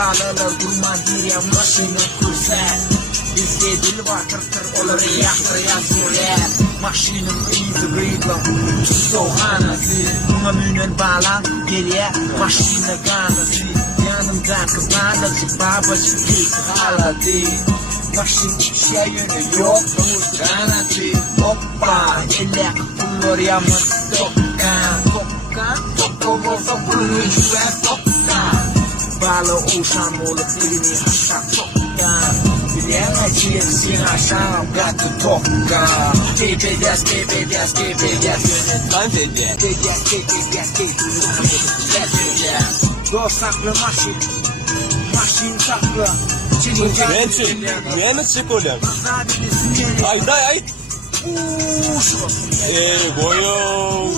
Bağlalar durma diyen maşını kurser. Bizde dil var tır olur yaktırıyan sürer. Maşının izi rıglam soğanası. Buna münen bağlan geriye maşını kanası. Yanımda kızlarla babacı ilk haladı. Maşın işe yönü yok kanatı. Hoppa elle kullar yamaz tokkan. Tokkan olsa bulucu ve tokkan. Bağlı uşan olup elini aşağı tokkan. Bilemeyeceksin aşağı katı tokkan. Kebedes Go saklı maşin. Maşin saklı. Rençin, niye mi çıkıyorlar? Ay. Boyo.